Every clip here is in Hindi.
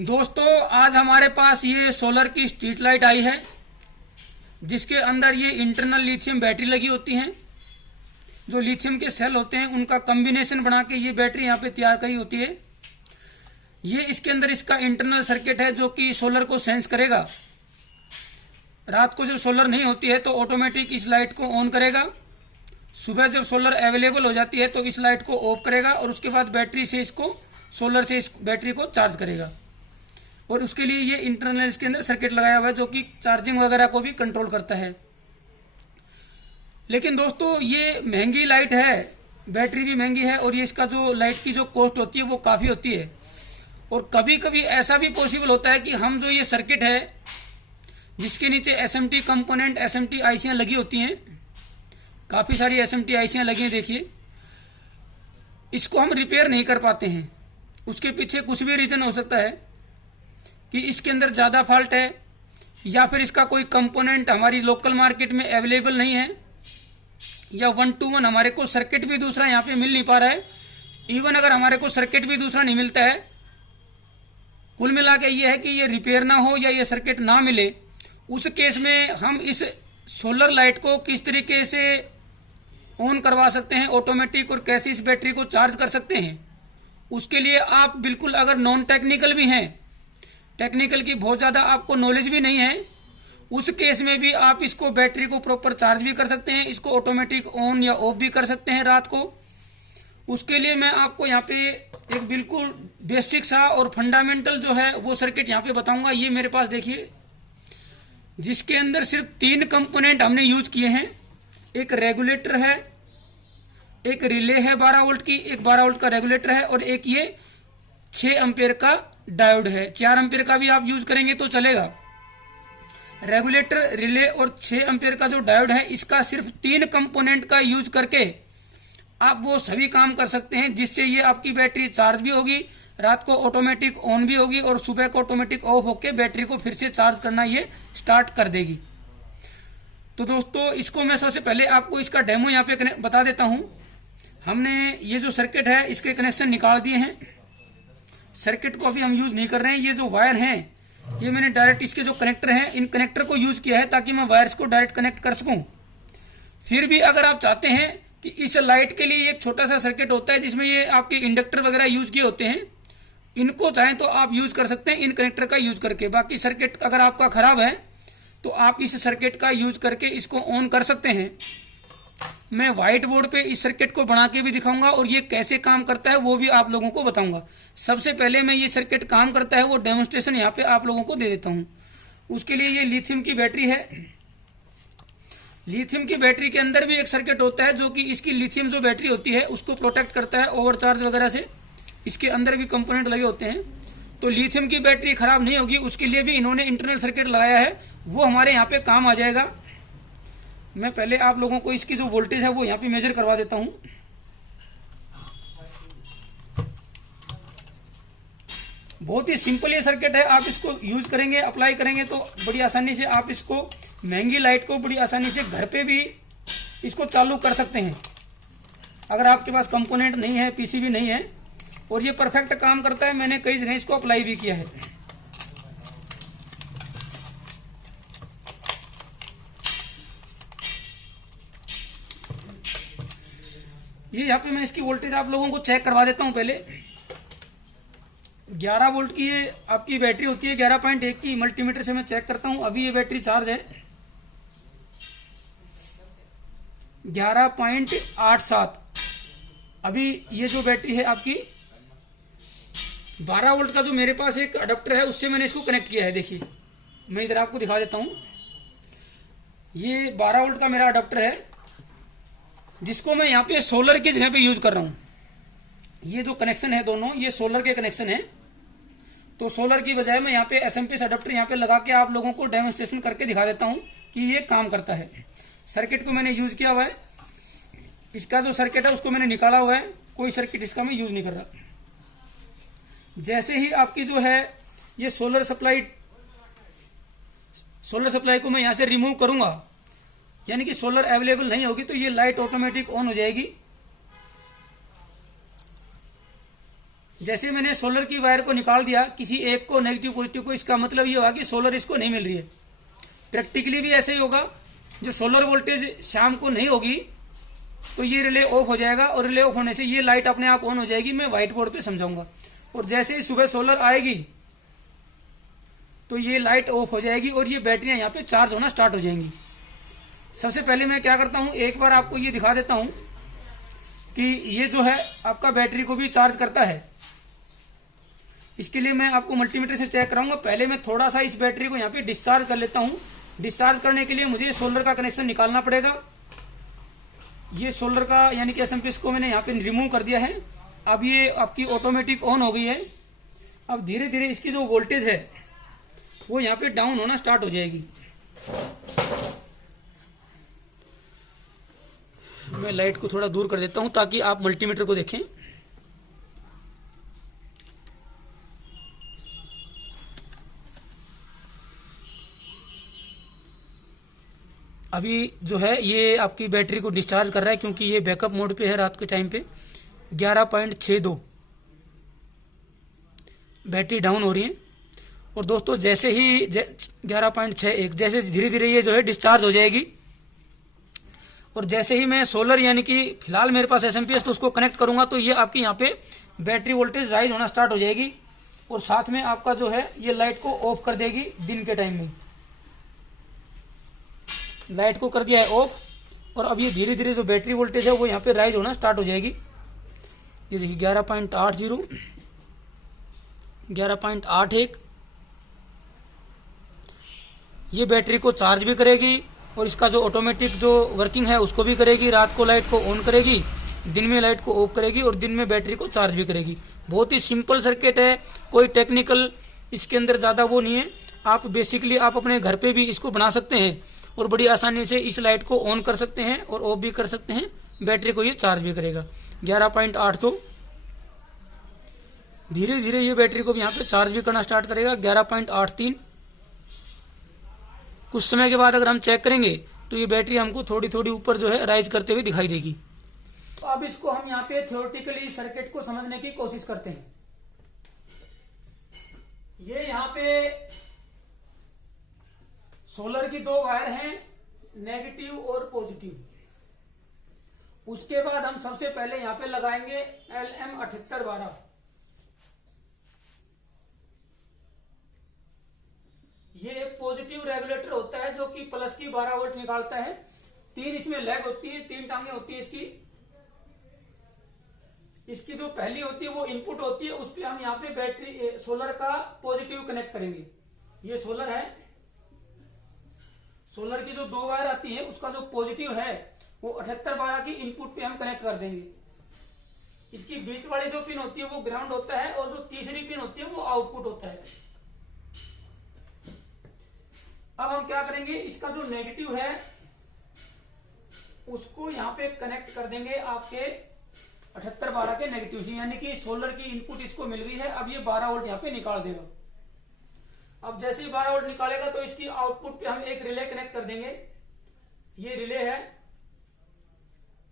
दोस्तों आज हमारे पास ये सोलर की स्ट्रीट लाइट आई है जिसके अंदर ये इंटरनल लिथियम बैटरी लगी होती हैं। जो लिथियम के सेल होते हैं उनका कॉम्बिनेशन बना के ये बैटरी यहाँ पे तैयार करी होती है। ये इसके अंदर इसका इंटरनल सर्किट है जो कि सोलर को सेंस करेगा। रात को जब सोलर नहीं होती है तो ऑटोमेटिक इस लाइट को ऑन करेगा। सुबह जब सोलर अवेलेबल हो जाती है तो इस लाइट को ऑफ करेगा और उसके बाद बैटरी से इसको सोलर से इस बैटरी को चार्ज करेगा। और उसके लिए ये इंटरनल इसके अंदर सर्किट लगाया हुआ है जो कि चार्जिंग वगैरह को भी कंट्रोल करता है। लेकिन दोस्तों ये महंगी लाइट है, बैटरी भी महंगी है और ये इसका जो लाइट की जो कॉस्ट होती है वो काफ़ी होती है। और कभी कभी ऐसा भी पॉसिबल होता है कि हम जो ये सर्किट है जिसके नीचे एसएमटी कंपोनेंट एसएमटी आईसियां लगी होती हैं, काफ़ी सारी एसएमटी आईसियां लगी हैं, देखिए, इसको हम रिपेयर नहीं कर पाते हैं। उसके पीछे कुछ भी रीज़न हो सकता है कि इसके अंदर ज़्यादा फॉल्ट है या फिर इसका कोई कंपोनेंट हमारी लोकल मार्केट में अवेलेबल नहीं है या 1 to 1 हमारे को सर्किट भी दूसरा यहाँ पे मिल नहीं पा रहा है। इवन अगर हमारे को सर्किट भी दूसरा नहीं मिलता है, कुल मिला के ये है कि ये रिपेयर ना हो या ये सर्किट ना मिले, उस केस में हम इस सोलर लाइट को किस तरीके से ऑन करवा सकते हैं ऑटोमेटिक और कैसे इस बैटरी को चार्ज कर सकते हैं, उसके लिए आप बिल्कुल अगर नॉन टेक्निकल भी हैं, टेक्निकल की बहुत ज़्यादा आपको नॉलेज भी नहीं है, उस केस में भी आप इसको बैटरी को प्रॉपर चार्ज भी कर सकते हैं, इसको ऑटोमेटिक ऑन या ऑफ भी कर सकते हैं रात को। उसके लिए मैं आपको यहाँ पे एक बिल्कुल बेसिक सा और फंडामेंटल जो है वो सर्किट यहाँ पे बताऊंगा। ये मेरे पास देखिए जिसके अंदर सिर्फ 3 कंपोनेंट हमने यूज किए हैं। एक रेगुलेटर है, एक रिले है 12 वोल्ट की, एक 12 वोल्ट का रेगुलेटर है और एक ये 6 एम्पेयर का डायोड है। 4 एम्पेयर का भी आप यूज करेंगे तो चलेगा। रेगुलेटर, रिले और 6 एम्पेयर का जो डायोड है, इसका सिर्फ 3 कंपोनेंट का यूज करके आप वो सभी काम कर सकते हैं जिससे ये आपकी बैटरी चार्ज भी होगी, रात को ऑटोमेटिक ऑन भी होगी और सुबह को ऑटोमेटिक ऑफ होके बैटरी को फिर से चार्ज करना ये स्टार्ट कर देगी। तो दोस्तों इसको मैं सबसे पहले आपको इसका डेमो यहाँ पे बता देता हूँ। हमने ये जो सर्किट है इसके कनेक्शन निकाल दिए हैं। सर्किट को अभी हम यूज नहीं कर रहे हैं। ये जो वायर हैं ये मैंने डायरेक्ट इसके जो कनेक्टर हैं इन कनेक्टर को यूज किया है ताकि मैं वायर्स को डायरेक्ट कनेक्ट कर सकूं। फिर भी अगर आप चाहते हैं कि इस लाइट के लिए एक छोटा सा सर्किट होता है जिसमें ये आपके इंडक्टर वगैरह यूज किए होते हैं, इनको चाहें तो आप यूज कर सकते हैं इन कनेक्टर का यूज करके। बाकी सर्किट अगर आपका खराब है तो आप इस सर्किट का यूज करके इसको ऑन कर सकते हैं। मैं व्हाइट बोर्ड पे इस सर्किट को बना के भी दिखाऊंगा और ये कैसे काम करता है वो भी आप लोगों को बताऊंगा। सबसे पहले मैं ये सर्किट काम करता है वो डेमोन्स्ट्रेशन यहाँ पे आप लोगों को दे देता हूँ। उसके लिए ये लिथियम की बैटरी है। लिथियम की बैटरी के अंदर भी एक सर्किट होता है जो कि इसकी लिथियम जो बैटरी होती है उसको प्रोटेक्ट करता है ओवरचार्ज वगैरह से। इसके अंदर भी कंपोनेंट लगे होते हैं तो लिथियम की बैटरी खराब नहीं होगी, उसके लिए भी इन्होंने इंटरनल सर्किट लगाया है, वो हमारे यहाँ पे काम आ जाएगा। मैं पहले आप लोगों को इसकी जो वोल्टेज है वो यहाँ पे मेजर करवा देता हूँ। बहुत ही सिंपल ये सर्किट है। आप इसको यूज करेंगे, अप्लाई करेंगे तो बड़ी आसानी से आप इसको महंगी लाइट को बड़ी आसानी से घर पे भी इसको चालू कर सकते हैं अगर आपके पास कंपोनेंट नहीं है, पीसीबी नहीं है। और ये परफेक्ट काम करता है। मैंने कई जगह इसको अप्लाई भी किया है। ये यहाँ पे मैं इसकी वोल्टेज आप लोगों को चेक करवा देता हूँ। पहले 11 वोल्ट की ये आपकी बैटरी होती है, 11.1 की। मल्टीमीटर से मैं चेक करता हूँ। अभी ये बैटरी चार्ज है 11.87। अभी ये जो बैटरी है आपकी 12 वोल्ट का जो मेरे पास एक अडेप्टर है उससे मैंने इसको कनेक्ट किया है। देखिए मैं इधर आपको दिखा देता हूँ। ये 12 वोल्ट का मेरा अडेप्टर है जिसको मैं यहाँ पे सोलर की जगह पे यूज कर रहा हूँ। ये जो कनेक्शन है दोनों ये सोलर के कनेक्शन है। तो सोलर की बजाय मैं यहाँ पे एसएमपीएस अडेप्टर यहाँ पे लगा के आप लोगों को डेमोन्स्ट्रेशन करके दिखा देता हूँ कि ये काम करता है। सर्किट को मैंने यूज किया हुआ है। इसका जो सर्किट है उसको मैंने निकाला हुआ है। कोई सर्किट इसका मैं यूज नहीं कर रहा। जैसे ही आपकी जो है ये सोलर सप्लाई को मैं यहाँ से रिमूव करूंगा, यानी कि सोलर अवेलेबल नहीं होगी, तो ये लाइट ऑटोमेटिक ऑन हो जाएगी। जैसे मैंने सोलर की वायर को निकाल दिया, किसी एक को नेगेटिव पॉजिटिव को, इसका मतलब ये होगा कि सोलर इसको नहीं मिल रही है। प्रैक्टिकली भी ऐसे ही होगा, जो सोलर वोल्टेज शाम को नहीं होगी तो ये रिले ऑफ हो जाएगा, और रिले ऑफ होने से ये लाइट अपने आप ऑन हो जाएगी। मैं व्हाइट बोर्ड पे समझाऊंगा। और जैसे ही सुबह सोलर आएगी तो ये लाइट ऑफ हो जाएगी और ये बैटरियां यहाँ पे चार्ज होना स्टार्ट हो जाएंगी। सबसे पहले मैं क्या करता हूँ, एक बार आपको ये दिखा देता हूँ कि ये जो है आपका बैटरी को भी चार्ज करता है। इसके लिए मैं आपको मल्टीमीटर से चेक कराऊंगा। पहले मैं थोड़ा सा इस बैटरी को यहाँ पे डिस्चार्ज कर लेता हूँ। डिस्चार्ज करने के लिए मुझे सोलर का कनेक्शन निकालना पड़ेगा। ये सोलर का यानी कि एसएमपीएस को मैंने यहाँ पे रिमूव कर दिया है। अब ये आपकी ऑटोमेटिक ऑन हो गई है। अब धीरे धीरे इसकी जो वोल्टेज है वो यहाँ पे डाउन होना स्टार्ट हो जाएगी। मैं लाइट को थोड़ा दूर कर देता हूं ताकि आप मल्टीमीटर को देखें। अभी जो है ये आपकी बैटरी को डिस्चार्ज कर रहा है, क्योंकि ये बैकअप मोड पे है। रात के टाइम पे 11.62 बैटरी डाउन हो रही है। और दोस्तों जैसे ही 11.61 जैसे धीरे धीरे ये जो है डिस्चार्ज हो जाएगी। और जैसे ही मैं सोलर यानी कि फिलहाल मेरे पास एसएमपीएस तो उसको कनेक्ट करूंगा तो ये आपकी यहाँ पे बैटरी वोल्टेज राइज होना स्टार्ट हो जाएगी। और साथ में आपका जो है ये लाइट को ऑफ कर देगी। दिन के टाइम में लाइट को कर दिया है ऑफ, और अब ये धीरे धीरे जो बैटरी वोल्टेज है वो यहाँ पे राइज होना स्टार्ट हो जाएगी। ये देखिए 11.80, 11.81 ये बैटरी को चार्ज भी करेगी और इसका जो ऑटोमेटिक जो वर्किंग है उसको भी करेगी। रात को लाइट को ऑन करेगी, दिन में लाइट को ऑफ करेगी और दिन में बैटरी को चार्ज भी करेगी। बहुत ही सिंपल सर्किट है, कोई टेक्निकल इसके अंदर ज़्यादा वो नहीं है। आप बेसिकली आप अपने घर पे भी इसको बना सकते हैं और बड़ी आसानी से इस लाइट को ऑन कर सकते हैं और ऑफ भी कर सकते हैं। बैटरी को ये चार्ज भी करेगा। 11.8 धीरे धीरे ये बैटरी को भी यहाँ पे चार्ज भी करना स्टार्ट करेगा। 11.83 कुछ समय के बाद अगर हम चेक करेंगे तो ये बैटरी हमको थोड़ी थोड़ी ऊपर जो है राइज करते हुए दिखाई देगी। तो अब इसको हम यहाँ पे थ्योरेटिकली सर्किट को समझने की कोशिश करते हैं। ये यहाँ पे सोलर की दो वायर हैं, नेगेटिव और पॉजिटिव। उसके बाद हम सबसे पहले यहाँ पे लगाएंगे LM7812। ये एक पॉजिटिव रेगुलेटर होता है जो कि प्लस की 12 वोल्ट निकालता है। 3 इसमें लेग होती है, 3 टांगे होती है इसकी जो पहली होती है वो इनपुट होती है, उस पर हम यहाँ पे बैटरी सोलर का पॉजिटिव कनेक्ट करेंगे। ये सोलर है, सोलर की जो दो वायर आती है उसका जो पॉजिटिव है वो 7812 की इनपुट पे हम कनेक्ट कर देंगे। इसकी बीच वाली जो पिन होती है वो ग्राउंड होता है और जो तीसरी पिन होती है वो आउटपुट होता है। अब हम क्या करेंगे, इसका जो नेगेटिव है उसको यहाँ पे कनेक्ट कर देंगे आपके 7812 के नेगेटिव से, यानी कि सोलर की इनपुट इसको मिल गई है। अब ये 12 वोल्ट यहाँ पे निकाल देगा। अब जैसे ही 12 वोल्ट निकालेगा तो इसकी आउटपुट पे हम एक रिले कनेक्ट कर देंगे। ये रिले है,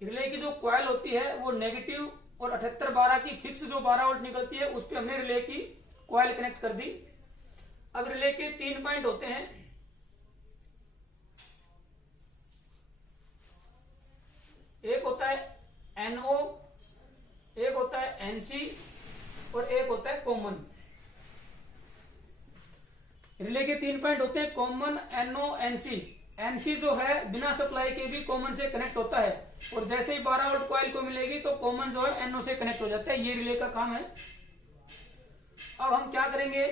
रिले की जो कॉइल होती है वो नेगेटिव और 7812 की फिक्स जो 12 वोल्ट निकलती है उस पे हमने रिले की कॉइल कनेक्ट कर दी। अब रिले के 3 पॉइंट होते हैं, एक होता है NO, एक होता है NC और एक होता है कॉमन। रिले के 3 पॉइंट होते हैं कॉमन, NO, NC। NC जो है बिना सप्लाई के भी कॉमन से कनेक्ट होता है और जैसे ही 12 वोल्ट कॉइल को मिलेगी तो कॉमन जो है NO से कनेक्ट हो जाता है। ये रिले का काम है। अब हम क्या करेंगे,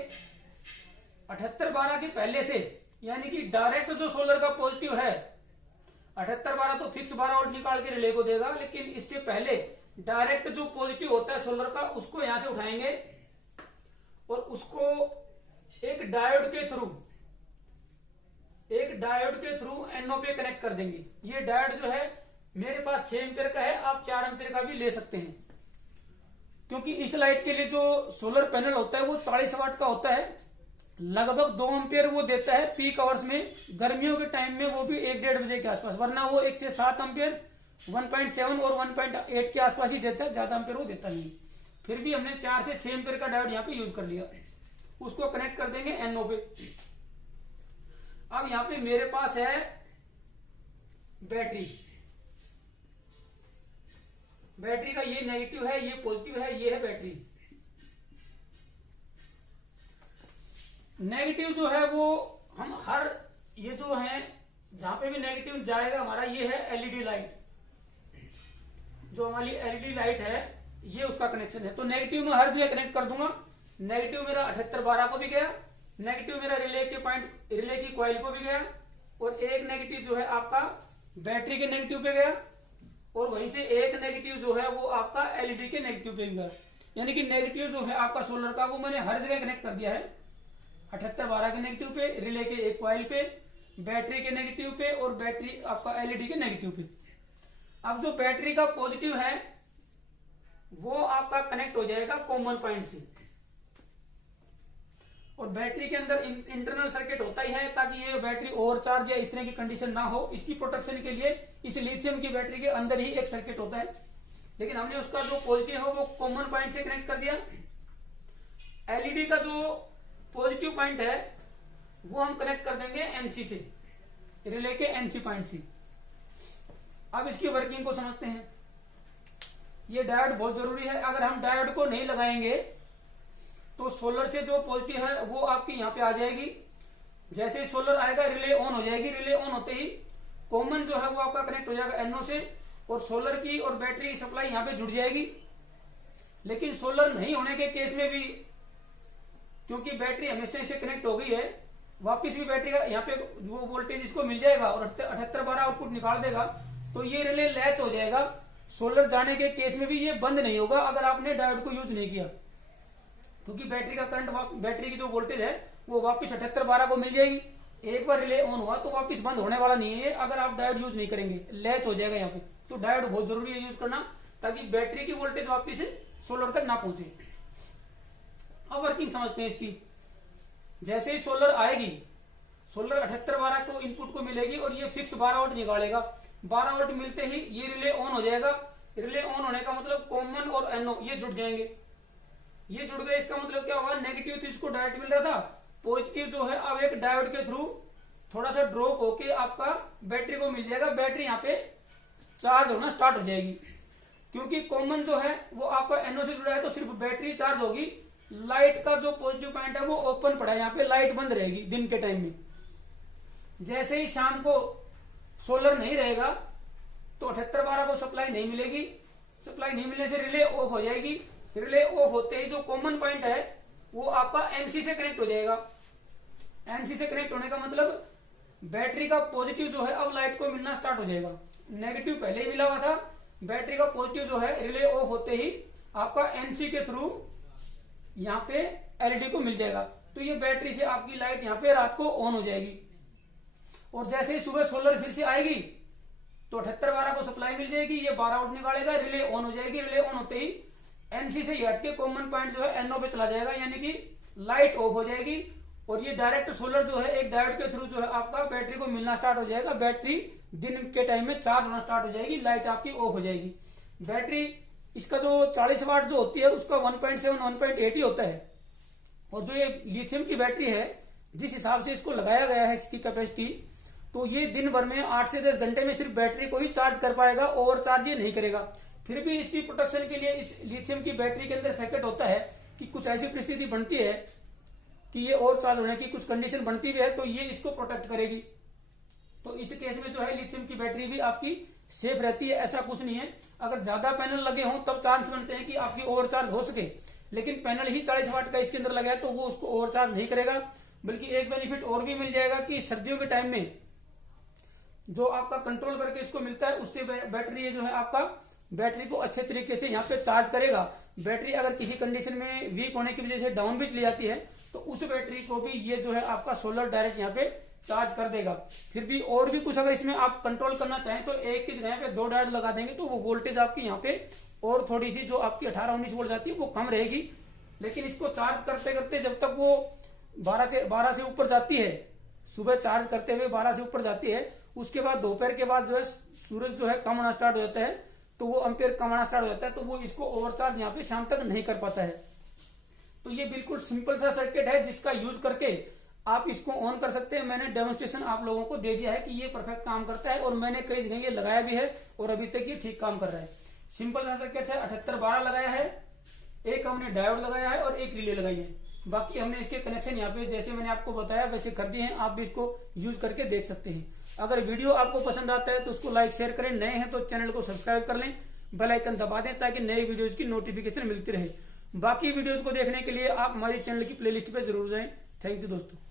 7812 के पहले से यानी कि डायरेक्ट जो सोलर का पॉजिटिव है 7812 तो फिक्स 12 वोल्ट निकाल के रिले को देगा, लेकिन इससे पहले डायरेक्ट जो पॉजिटिव होता है सोलर का उसको यहां से उठाएंगे और उसको एक डायोड के थ्रू NO पे कनेक्ट कर देंगे। ये डायोड जो है मेरे पास 6 एम्पियर का है, आप 4 एम्पियर का भी ले सकते हैं, क्योंकि इस लाइट के लिए जो सोलर पैनल होता है वो 40 वाट का होता है। लगभग 2 एम्पियर वो देता है पीक आवर्स में, गर्मियों के टाइम में वो भी 1-1:30 बजे के आसपास, वरना वो 1 से 7 एम्पियर 1.7 और 1.8 के आसपास ही देता है, ज्यादा एम्पियर वो देता नहीं। फिर भी हमने 4 से 6 एम्पियर का डायोड यहाँ पे यूज कर लिया। उसको कनेक्ट कर देंगे NO पे। अब यहाँ पे मेरे पास है बैटरी का ये नेगेटिव है, ये पॉजिटिव है, ये है बैटरी। नेगेटिव जो है वो हम हर ये जो है जहां पे भी नेगेटिव जाएगा हमारा, ये है एलईडी लाइट। जो हमारी एलईडी लाइट है ये उसका कनेक्शन है। तो नेगेटिव में हर जगह कनेक्ट कर दूंगा। नेगेटिव मेरा 7812 को भी गया, नेगेटिव मेरा रिले की कॉइल को भी गया, और एक नेगेटिव जो है आपका बैटरी के नेगेटिव पे गया, और वहीं से एक नेगेटिव जो है वो आपका एलईडी के नेगेटिव पे गया। यानी कि नेगेटिव जो है आपका सोलर का वो मैंने हर जगह कनेक्ट कर दिया है। 7812 के नेगेटिव पे, रिले के एक कॉइल पे, बैटरी के नेगेटिव पे, और बैटरी आपका एलईडी के नेगेटिव पे। अब जो बैटरी का पॉजिटिव है वो आपका कनेक्ट हो जाएगा कॉमन पॉइंट से, और बैटरी के अंदर इंटरनल सर्किट होता ही है ताकि ये बैटरी ओवर चार्ज या इस तरह की कंडीशन ना हो। इसकी प्रोटेक्शन के लिए इस लिथियम की बैटरी के अंदर ही एक सर्किट होता है, लेकिन हमने उसका जो पॉजिटिव है वो कॉमन पॉइंट से कनेक्ट कर दिया। एलईडी का जो पॉजिटिव पॉइंट है वो हम कनेक्ट कर देंगे एनसी से, रिले के एनसी पॉइंट से। अब इसकी वर्किंग को समझते हैं। ये डायोड बहुत जरूरी है। अगर हम डायोड को नहीं लगाएंगे तो सोलर से जो पॉजिटिव है वो आपकी यहाँ पे आ जाएगी। जैसे ही सोलर आएगा रिले ऑन हो जाएगी। रिले ऑन होते ही कॉमन जो है वो आपका कनेक्ट हो जाएगा NO से, और सोलर की और बैटरी की सप्लाई यहाँ पे जुड़ जाएगी। लेकिन सोलर नहीं होने के केस में भी, क्योंकि बैटरी हमेशा इसे कनेक्ट हो गई है, वापिस भी बैटरी का यहाँ पे वो वोल्टेज इसको मिल जाएगा और 7812 आउटपुट निकाल देगा, तो ये रिले लैच हो जाएगा। सोलर जाने के केस में भी ये बंद नहीं होगा अगर आपने डायोड को यूज नहीं किया, क्योंकि बैटरी का करंट, बैटरी की जो वोल्टेज है वो वापस 7812 को मिल जाएगी। एक बार रिले ऑन हुआ तो वापस बंद होने वाला नहीं है अगर आप डायोड यूज नहीं करेंगे, लैच हो जाएगा यहाँ पे। तो डायोड बहुत जरूरी है यूज करना, ताकि बैटरी की वोल्टेज वापस सोलर तक ना पहुंचे। अब वर्किंग समझते हैं इसकी। जैसे ही सोलर आएगी, सोलर 7812 को इनपुट को मिलेगी और ये फिक्स 12 वोल्ट निकालेगा। 12 वोल्ट मिलते ही ये रिले ऑन हो जाएगा। रिले ऑन होने का मतलब कॉमन और NO ये जुड़ जाएंगे। ये जुड़ गए, इसका मतलब क्या होगा, नेगेटिव तो इसको डायरेक्ट मिल रहा था, पॉजिटिव जो है अब एक डायोड के थ्रू थोड़ा सा ड्रॉप होके आपका बैटरी को मिल जाएगा। बैटरी यहाँ पे चार्ज होना स्टार्ट हो जाएगी, क्योंकि कॉमन जो है वो आपका NO से जुड़ा है, तो सिर्फ बैटरी चार्ज होगी। लाइट का जो पॉजिटिव पॉइंट है वो ओपन पड़ा है, यहाँ पे लाइट बंद रहेगी दिन के टाइम में। जैसे ही शाम को सोलर नहीं रहेगा तो 7812 को सप्लाई नहीं मिलेगी। सप्लाई नहीं मिलने से रिले ऑफ हो जाएगी। रिले ऑफ होते ही जो कॉमन पॉइंट है वो आपका NC से कनेक्ट हो जाएगा। NC से कनेक्ट होने का मतलब बैटरी का पॉजिटिव जो है अब लाइट को मिलना स्टार्ट हो जाएगा। नेगेटिव पहले ही मिला हुआ था, बैटरी का पॉजिटिव जो है रिले ऑफ होते ही आपका NC के थ्रू यहाँ पे LED को मिल जाएगा। तो ये बैटरी से आपकी लाइट यहाँ पे रात को ऑन हो जाएगी। और जैसे ही सुबह सोलर फिर से आएगी तो 7812 को सप्लाई मिल जाएगी, ये 12 वोल्ट निकालेगा, रिले ऑन हो जाएगी। रिले ऑन होते ही NC से हट के कॉमन पॉइंट जो है NO पे चला जाएगा, यानी कि लाइट ऑफ हो जाएगी। और ये डायरेक्ट सोलर जो है एक डायोड के थ्रू जो है आपका बैटरी को मिलना स्टार्ट हो जाएगा। बैटरी दिन के टाइम में चार्ज होना स्टार्ट हो जाएगी, लाइट आपकी ऑफ हो जाएगी। बैटरी इसका जो 40 वाट जो होती है उसका 1.7 1.8 ही होता है। और जो ये लिथियम की बैटरी है, जिस हिसाब से इसको लगाया गया है इसकी कैपेसिटी, तो ये दिन भर में 8 से 10 घंटे में सिर्फ बैटरी को ही चार्ज कर पाएगा, ओवर चार्ज ये नहीं करेगा। फिर भी इसकी प्रोटेक्शन के लिए इस लिथियम की बैटरी के अंदर सर्किट होता है कि कुछ ऐसी परिस्थिति बनती है कि ये ओवर चार्ज होने की कुछ कंडीशन बनती भी है, तो ये इसको प्रोटेक्ट करेगी। तो इस केस में जो है लिथियम की बैटरी भी आपकी सेफ रहती है। ऐसा कुछ नहीं है, अगर ज्यादा पैनल लगे हों तब चांस बनते हैं कि आपकी ओवर चार्ज हो सके, लेकिन पैनल ही 40 वाट का इसके अंदर लगा है तो वो उसको ओवर चार्ज नहीं करेगा। बल्कि एक बेनिफिट और भी मिल जाएगा कि सर्दियों के टाइम में जो आपका कंट्रोल करके इसको मिलता है, उससे बैटरी ये जो है आपका बैटरी को अच्छे तरीके से यहाँ पे चार्ज करेगा। बैटरी अगर किसी कंडीशन में वीक होने की वजह से डाउन भी चली जाती है तो उस बैटरी को भी ये जो है आपका सोलर डायरेक्ट यहाँ पे चार्ज कर देगा। फिर भी और भी कुछ अगर इसमें आप कंट्रोल करना चाहें तो एक की जगह पे 2 डायोड लगा देंगे तो वो वोल्टेज आपकी यहाँ पे और थोड़ी सी जो आपकी 18-19 वोल्ट जाती है वो कम रहेगी। लेकिन इसको चार्ज करते करते जब तक वो 12 से ऊपर जाती है, सुबह चार्ज करते हुए 12 से ऊपर जाती है, उसके बाद दोपहर के बाद जो है सूरज जो है कम होना स्टार्ट हो जाता है, तो वो एम्पियर कमाना स्टार्ट हो जाता है, तो वो इसको ओवरचार्ज यहाँ पे शाम तक नहीं कर पाता है। तो ये बिल्कुल सिंपल सा सर्किट है जिसका यूज करके आप इसको ऑन कर सकते हैं। मैंने डेमोन्स्ट्रेशन आप लोगों को दे दिया है कि ये परफेक्ट काम करता है, और मैंने कई जगह ये लगाया भी है और अभी तक ये ठीक काम कर रहा है। सिंपल सा सर्किट है, 7812 लगाया है, एक हमने डायोड लगाया है और एक रिले लगाई है। बाकी हमने इसके कनेक्शन यहाँ पे जैसे मैंने आपको बताया वैसे कर दिए हैं, आप भी इसको यूज करके देख सकते हैं। अगर वीडियो आपको पसंद आता है तो उसको लाइक शेयर करें, नए हैं तो चैनल को सब्सक्राइब कर लें, बेल आइकन दबा दें ताकि नए वीडियोज की नोटिफिकेशन मिलती रहे। बाकी वीडियोज को देखने के लिए आप हमारे चैनल की प्लेलिस्ट पे जरूर जाएं। थैंक यू दोस्तों।